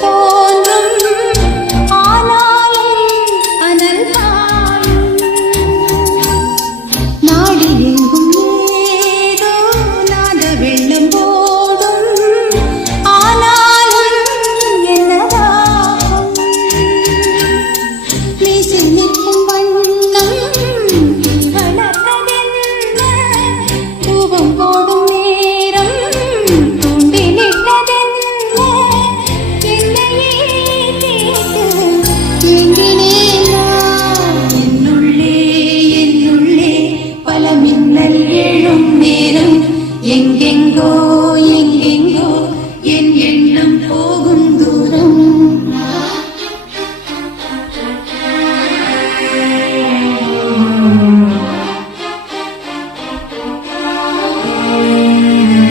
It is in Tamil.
தோன்றும் ஆனாலும் அனல் காயும் நாடி எங்கும் ஏதோ நாத வெள்ளம் போடும் ஆனாலும் என்னதாகும் மீசில் நிற்கும் வண்ணம் வளர்த்ததென்ன தூபம் போடும் நேரம் தூண்டிலிட்டதென்ன என்னையே கேட்டு ஏங்கினேன் நான் என்னுள்ளே பல மின்னல் எழும் நேரம் எங்கெங்கோ